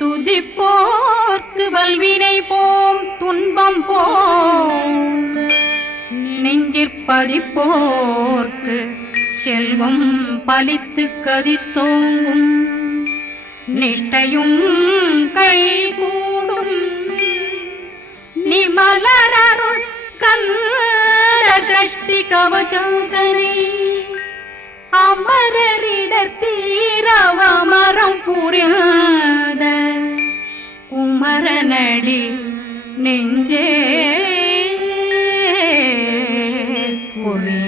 துதிப்போர்க்கு வல்வினை போம் துன்பம் போம் நெஞ்சிற்பதிப்போர்க்கு செல்வம் பலித்து கதித்தோங்கும் நிஷ்டையும் கைகூடும் நிமலரருள் கந்த சக்தி கவசந்தனை அமரரிடர் தீரவமரம் புரியாத குமரனடி நெஞ்சே குறி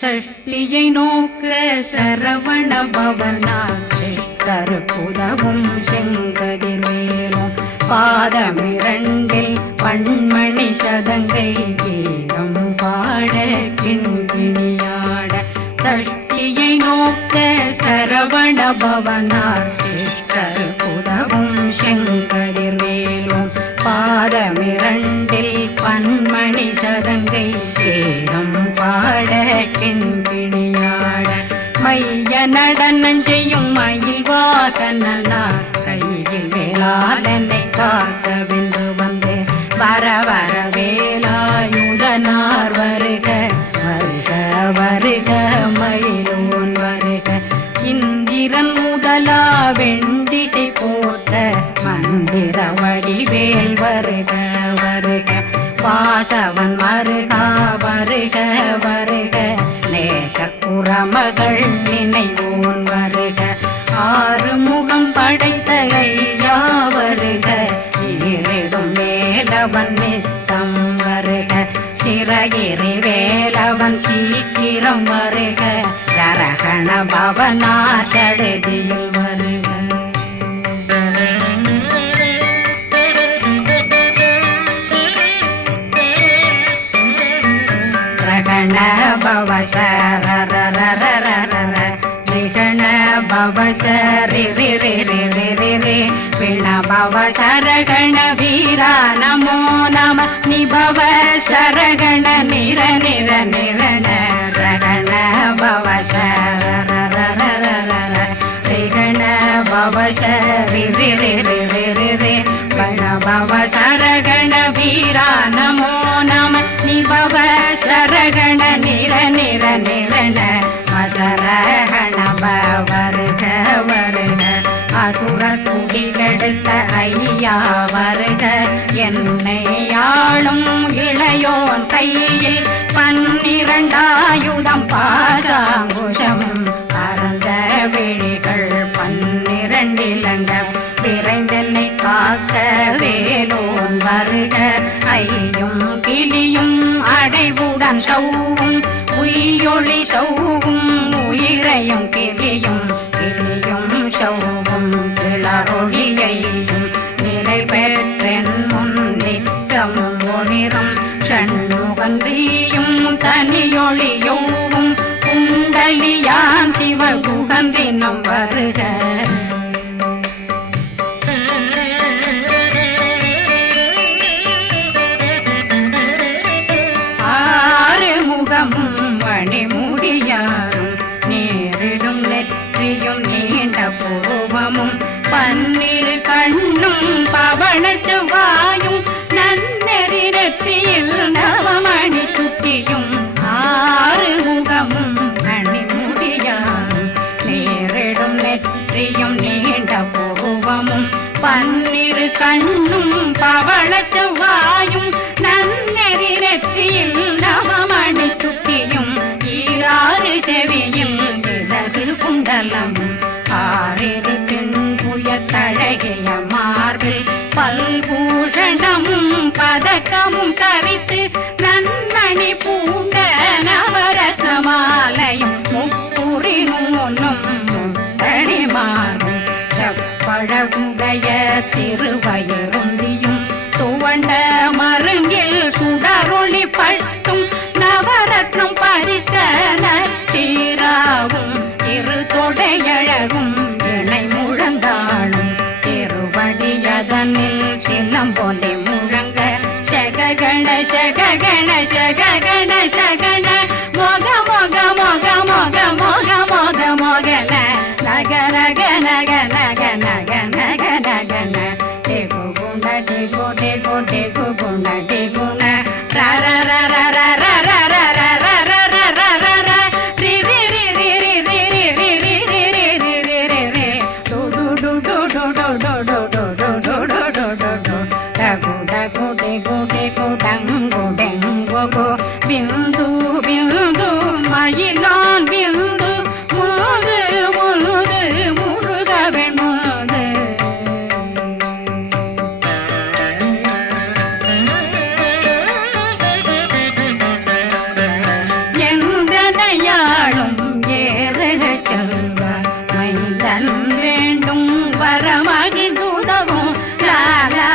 சஷ்டியை நோக்க சரவண பவனா சிஷ்டர் புதவும் செங்கதிர் மேலும் பாதமிரண்டில் பண்மணி சதங்கை கீதம் பாட கிண்கிணியாட சஷ்டியை நோக்க சரவண பவனா சிஷ்டர் புதவும் செங்கதிர் மேலும் பாதமிரண்டில் பண்மணி சதங்கை கீதம் பாட கிண்கிணியாட மைய நடனம் செய்யும் மயில் வாகனார் கையில் வேளாளனை காக்க வென்று வந்து வர வர வேலாயுதனார் வருக வருக வருக மயிலோன் வருக இந்திரன் முதலா வெண்டிசை போட்ட மந்திர வடிவேல் வருக வருக வாசவன் வருக வருக வருக நேசக்குறமகள் நினைவோன் வருக ஆறு முகம் படைத்த ஐயா வருக ஈரிடும் வேலவன் நித்தம் வருக சிறகிரி வேலவன் சீக்கிரம் வருக சரகண பவனா சடதியில் வருக ரகண பவசரரரரரரர ரிகண பவசரி ரி ரி ரி ரி ரி ரி பிண பவசரகண வீரா நமோ நம நிபவ சரகண நிர நிர நிரண ரகண பவசரரரரரர ரிகண பவசரி ரி ரி ரி ரி ரி ரி பிண பவசரகண வீரா நமோ நம நிபவ சரகண நிர நிர நிரண மசரகண வருக வருக அசுர குடிகெடுத்த ஐயா வருக என்னை ஆளும் இளையோன் கையில் 12 பாசாங்குஷம் பரந்த விழிகள் 12 இலங்க விரைந்தென்னை காக்க வேலோன் வருக ஐயும் கிளியும் அடைவுடன் சௌவும் உயிரொளி சௌவும் உயிரையும் கிளியும் கிளியும் சௌவும் கிளரொளியையும் நிலை பெற்றென் முன் நித்தம் ஒளிரும் ஷண்முகந்தியும் தனியொளியோவும் குண்டலியான் சிவகுகந்தினம் வருக மணிமுடியாரும் நேரிடும் நெற்றியும் நீண்ட பூவமும் 12 கண்ணும் பவள செவ்வாயும் நன்னெறி நெற்றியில் நவமணி சுட்டியும் 6 முகமும் மணிமுடியாரும் நேரிடும் நெற்றியும் நீண்ட பூவமும் 12 கண்ணும் பவள செவ்வாயும் நன்னெறி நெற்றியில் நவமணி சுட்டியும் 6 செவியும் இடது குண்டலம் 6 தென்புய தழகிய மார்பில் பல்பூஷணமும் பதக்கமும் தரித்து நன்மணி பூண்ட நவரத்ன மாலையும் முப்புரி நூலும் முத்தணிமாரும் செப்பழகுடைய திருவயருந்தியும் துவண்ட மருங்கில் சுடரொளி பட்டும் நவரத்னம் பறித்த நச்சீராவும் இரு தொடையழகும் இணை முழந்தாளும் திருவடியதனில் சிலம்பொலி முழங்க சககண சககண சககண சகண பிந்து பிந்து மயிலான் பிந்து முது முது முருகவன் முது எந்தனையாளும் ஏறக செல்வ மைந்தன் வேண்டும் வரமகிழ்ந்துதவும் லாலா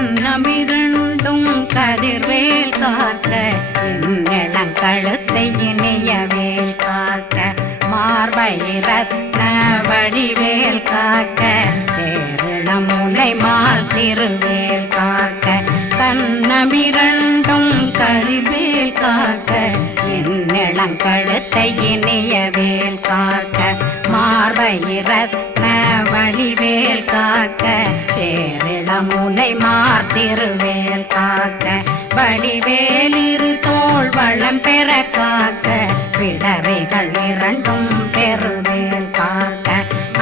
கண்ணமிரண்டும் கதிர்வேல் காக்க கழுத்தை இணையவேல் காக்க மார்பை ரத்ன வடிவேல் காக்க சேரண முலை மால் திருவேல் காக்க கண்ணமிரண்டும் கதிர்வேல் காக்க கழுத்தை இணையவேல் காக்க மார்பை ரத்ன வடிவேல் காக்க சேரிள முலை மார்த்திருவேல் காக்க வடிவேல் இரு தோள் வளம் பெற காக்க பிடரைகள் இரண்டும் பெருவேல் காக்க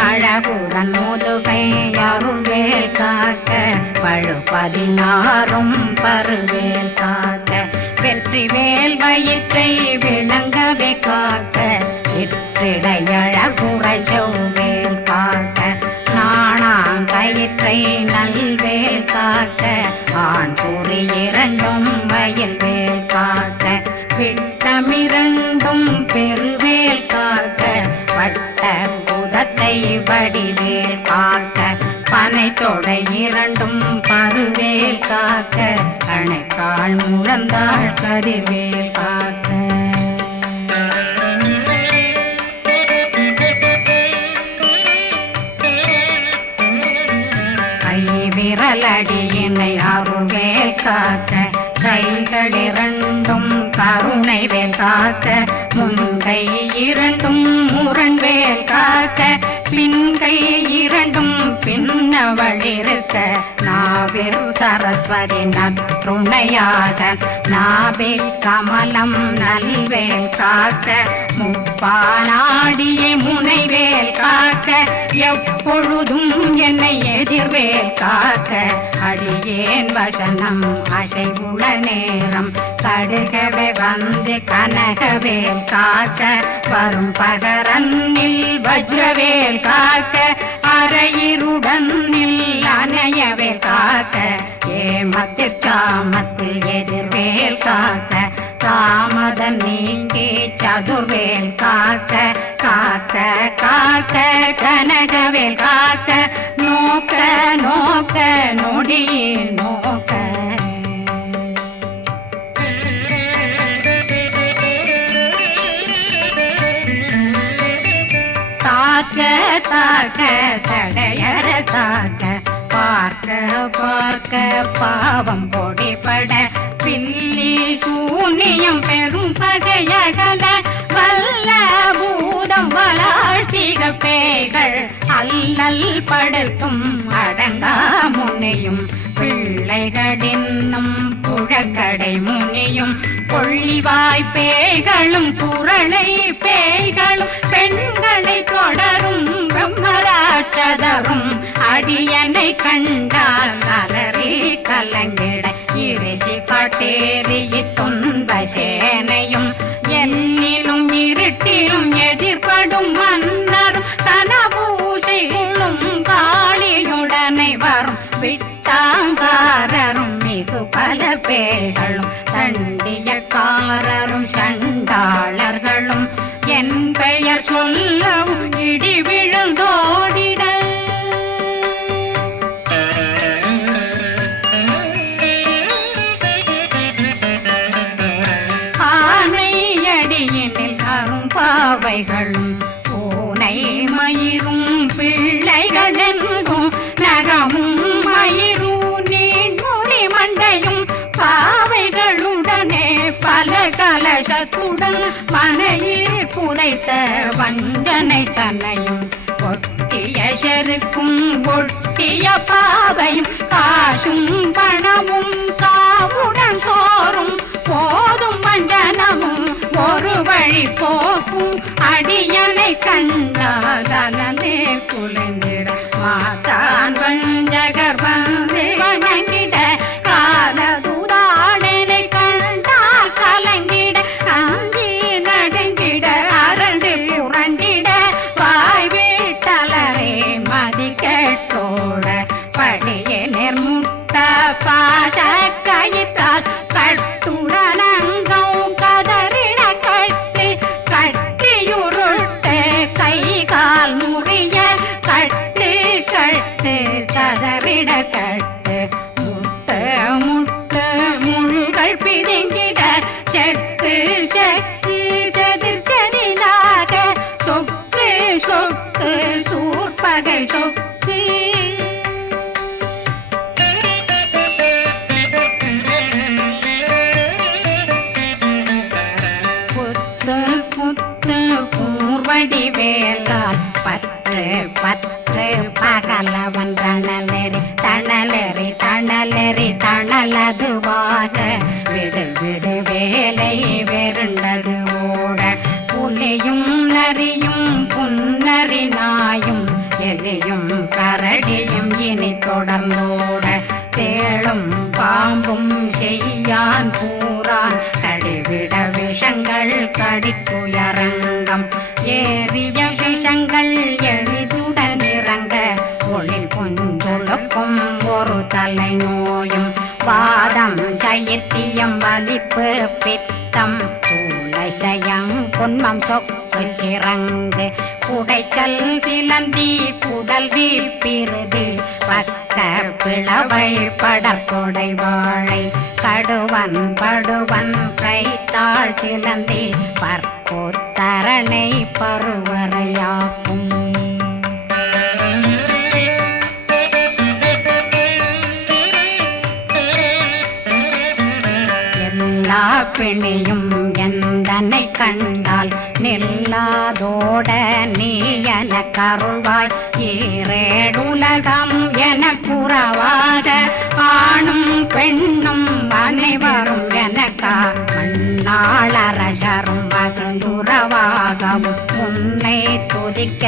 அழகுடன் முதுகை அருள்வேல் காக்க பழு 16 பருவேல் காக்க வெற்றிவேல் வயிற்றை விளங்கவே காக்க சிற்றிடையழகுரை செவ்வேல் காக்க நாணாங்கயிற்றை நல்வேல் காக்க ஆண் குறி இரண்டும் வயல்வேல் காக்க விட்டமிரண்டும் பெருவேல் காக்க வட்ட புதத்தை வடிவேல் காக்க பனை தொடை இரண்டும் பருவேல் காக்க கணைக்கால் முழந்தாள் கதிர்வேல் காக்க விரலடியினை அருள்வேல் காக்க கைகள் இரண்டும் கருணை வேல் காக்க முன்கை இரண்டும் முரண்வேல் காக்க பின்கை இரண்டும் பின்னவளிருக்க நாவில் சரஸ்வதி நற்றுணையாக நாபி கமலம் நல்வேல் காக்க முப்பானாடியை முனைவேல் காக்க எப்பொழுதும் என்னை எதிர்வேல் காக்க அடியேன் வசனம் அசைவுள நேரம் கடுகவே வந்து கனகவேல் காக்க வரும் பகரன்னில் வஜ்ரவேல் காக்க அரையிருடன் அணையவேல் காக்க ஏமத்திற்காமத்தில் எதிர்வேல் காக்க தாமதம் நீங்கி சதுர்வேல் காக்க காக்க காக்க கனகவேல் காக்க நோக்க நோக்க நொடியில் நோக்க தாக்க தாக்க தடையற தாக்க பார்க்க பார்க்க பாவம் பொடிபட பில்லி சூனியம் பெரும் பகையகல வல்ல பூத அல்லல் படுத்தும் அடங்கா முனையும் பிள்ளைகளின்னும் புழக்கடை முனியும் கொள்ளிவாய் பேய்களும் குரளை பேய்களும் பெண்களை தொடரும் பிரம்மராட்சதரும் அடியனை கண்டால் அலறி கலங்கிட இரிசி காட்டேறி துன்ப சேனையும் என்னிலும் இருட்டிலும் எதிர்படும் மன்னரும் தனபூசைகளும் காளியுடனை வரும் விட்டாங்காரரும் மிகு பல பேர்களும் தண்டியக்காரரும் சண்டாளர்களும் என் பெயர் சொல்லவும் இடி விழுந்தோடிட ஆனையடியினில் அரும்பாவைகளும் பூனை மயிரும் பிள்ளைகளெங்கும் நகமும் மயிரும் நீண்முடி மண்டையும் பாவைகளுடனே பல கலசத்துடன் மனையில் புதைத்த வஞ்சனை தன்னையும் ஒட்டிய செருக்கும் ஒட்டிய பாவையும் காசும் பணமும் காவுடன் சோறும் போதும் வஞ்சனமும் ஒரு வழி போக்கும் அடியனை கண்டால் அலனே குலைந்திட மாத்தான் வஞ்சகர் வந்து வணங்கிட காலதுதாடனை கண்டால் கலங்கிட அஞ்சி நடுங்கிட அரண்டு புரண்டிட வாய் வீட்டலரே மதி கேட்டோட படியே நெர்முட்ட பாச கயிற்றால் கட்டுடனங்கும் கதறிட கட்டு கட்டியுருட்டு கை கால் முறிய கட்டு கட்டு கதறிட கட்டு முட்டு முட்டு முள்கள் பிதுங்கிட செக்கு செக்கு செதிர் செதிலாக சொக்கு சொக்கு சூர்பகை சொக்கு புத்து புத்து கூர்வடி வேலால் பற்று பற்று பகலவன் தணலெறி தணலெறி தணலெறி தணலதுவாக விடு விடு வேலை வெருண்டது ஓட புலியும் நரியும் புன்னரி நாயும் எலியும் கரடியும் இனி தொடர்ந்தோட தேளும் பாம்பும் செய்யான் பூரான் கடிவிட விஷங்கள் கடித்துயரங்கம் ஏறிய விஷங்கள் எளிதுடன் இறங்க ஒளில் புஞ்சுழுக்கும் ஒரு தலை நோயும் வாதம் சைத்தியம் வலிப்பு பித்தம் சூளை சயம் பொன்மம் சொக்கு சிறங்கு குடைச்சல் சிலந்தி குடல் வீப்பிருதி பக்க பிளவை படற்கொடை வாழை கடுவன் படுவன் கைத்தாள் சிலந்தி பற்போத்தரணை பருவரையாக்கும் எல்லா பிணியும் எந்தனை கண்டால் நில்லாதோட நீ என கருள்வாய் ஈரேடுலகம் என குறவாக ஆணும் பெண்ணும் அனைவரும் எனக்கா மண்ணாளரசரும் மகிழ்ந்துறவாகவும் உன்னை துதிக்க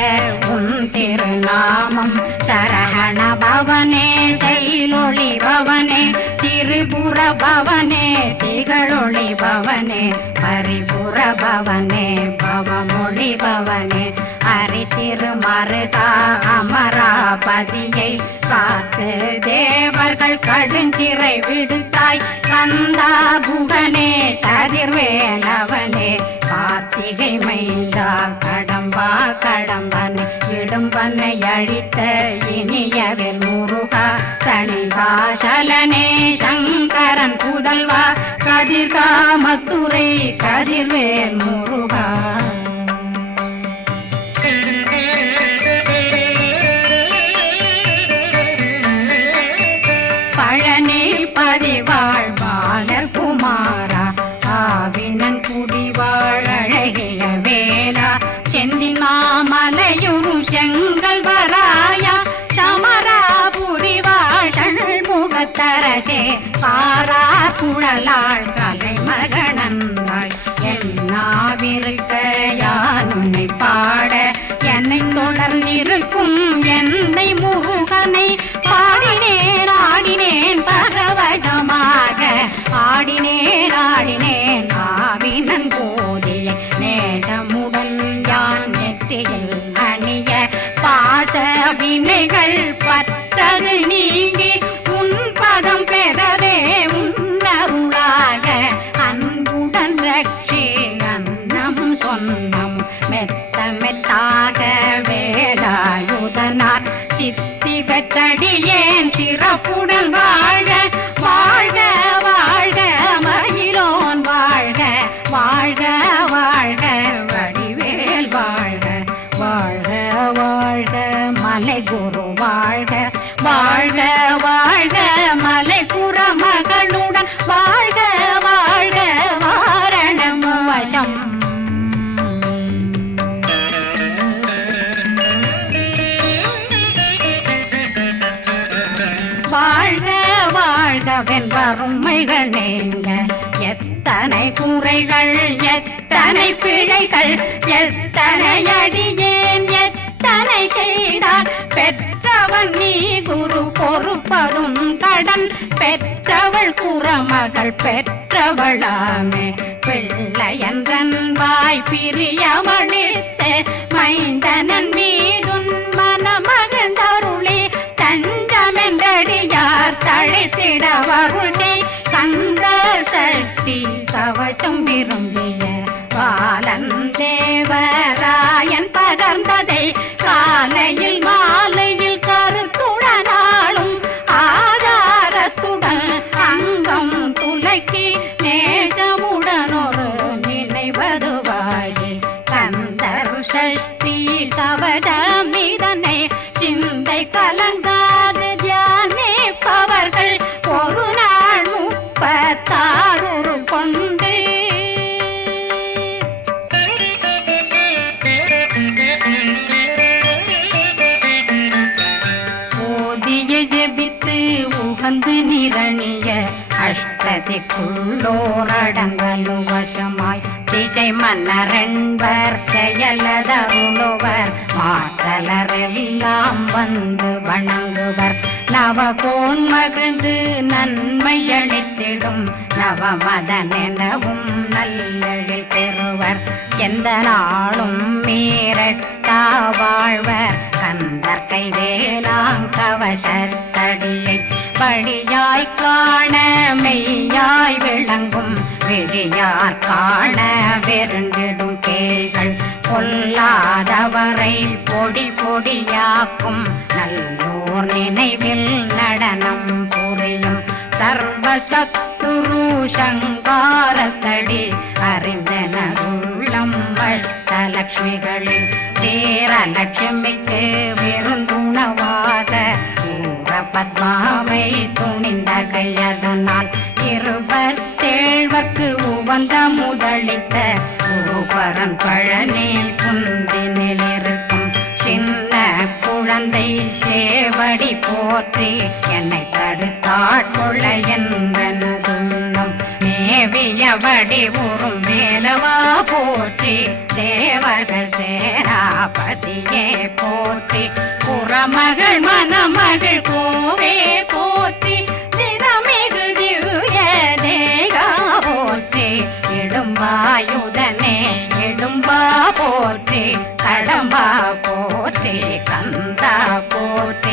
உன் திருநாமம் சரகண பவனே செயலொளி பவனே திரிபுர பவனே திகழொளி பவனே பரிபுர பவனே பவமொழி பவனே ஹரி திருமருகா அமராபதியை காத்து தேவர்கள் கடுஞ்சிறை விடுத்தாய் கந்தா புகனே கதிர்வேலவனே கார்த்திகை மைந்தா கடம்பா கடம்பனை இடும்பனை அழித்த இனியவில் முருகா தனிவாசலனே சங்கரன் புதல்வா கதிர்காமத்துறை கதிர்வேல் முருகா பழனி பதிவாழ் பாலர் குமாரா ஆவினன் குடிவாழ் அழகிய வேலா செந்தின் மாமலையுறு செங்கல் வராயா சமராபுரி வாழல் முகத்தரசே காரா குழலாள் கலை மகனந்தாய் என்னாவிருக்க யான் உன்னை பாட என்னை தொடர்ந்திருக்கும் என்னை முருகனை பாடினேன் ஆடினேன் பரவசமாக ஆடினேன் ஆடினேன் ஆவினன் போதிய நேசமுடன் யான் நெற்றியில் அணிய பாச வினைகள் பற்றரு நீங்கி உன் பதம் பெறவே உன்னருளாக அன்புடன் ரட்சி அன்னம் சொன்னம் மெத்த மெத்தாக வேலாயுதனார் சித்தி பெற்றடியேன் சிறப்புடன் வாழ வாழ்க வாழ்க மயிலோன் வாழ்க வாழ்க வாழ்க வடிவேல் வாழ்க வாழ்க வாழ்க மலை குரு வாழ்க வாழ்க வாழ்க மலை குறமகனுடன் வாழ்க வாழ்க வாரணம் வசம் வாழ்க வாழ்கவென் வறுமைகள் நீங்க எத்தனை குறைகள் எத்தனை பிழைகள் எத்தனை அடியேன் எத்தனை செய்தார் பெற்றவன் நீ குரு பொறுப்பதும் கடன் பெற்றவள் குறமகள் பெற்றவளாமே பிள்ளையன்றன் வாய் பிரியமளித்த மைந்தனன் மீதுன் மனமகந்தருளி தஞ்சமென்றடியார் தழைத்திட வருளை கந்த சக்தி கவசம் விரும்பிய பாலன் தேவராயன் பகர்ந்ததை காலையில் மாலையில் கருத்துடனாலும் ஆதாரத்துடன் அங்கம் துலக்கி நேசமுடனொரு நினைவதுவாகி கந்தர் சஷ்டி கவசமிதனை சிந்தை கலங்காது தியானிப்பவர்கள் ஒரு நாள் 36 கொண்டு ஓதிய ஜெபித்து உகந்து நிரணிய அஷ்டதிக்குள்ளோரடங்கலு வசமாய் திசை மன்னரென்பர் செயலதருளுவர் மாற்றலரெல்லாம் வந்து வணங்குவர் நவகோன் மகிழ்ந்து நன்மையளித்திடும் நவமதனெனவும் நல்லெழில் பெறுவர் எந்த நாளும் மீறட்டா வாழ்வர் கந்தர் கைவேலாங்கவசத்தடியை படியாய் காண மெய்யாய் விளங்கும் விழியார் காண வெருண்டிடும் கேள்கள் பொல்லாதவரை பொடி பொடியாக்கும் நல்லோர் நினைவில் நடனம் புரியும் சர்வசத்துரு சங்காரத்தடி அறிந்தனருள்ளம் அஷ்டலக்ஷ்மிகளில் தேரலட்சுமிக்கு விருந்துணவாக ஊர பத்மாவை துணிந்த கையதனால் 27 உவந்த முதலித்த குருபரன் பழனி குந்தினில் இருக்கும் சின்ன குழந்தை சேவடி போற்றி என்னை தடுத்தாட்கொள்ள என்பனதுள்ளம் மேவியபடி உறும் வேலவா போற்றி தேவர்கள் சேராபதியே போற்றி புறமகள் மணமகள் கோவே போற்றி திறமிகு திவ்ய தேகா போற்றி இடும்பாயுதனே இடும்பா போற்றி கடம்பா போற்றி கந்தா போற்றி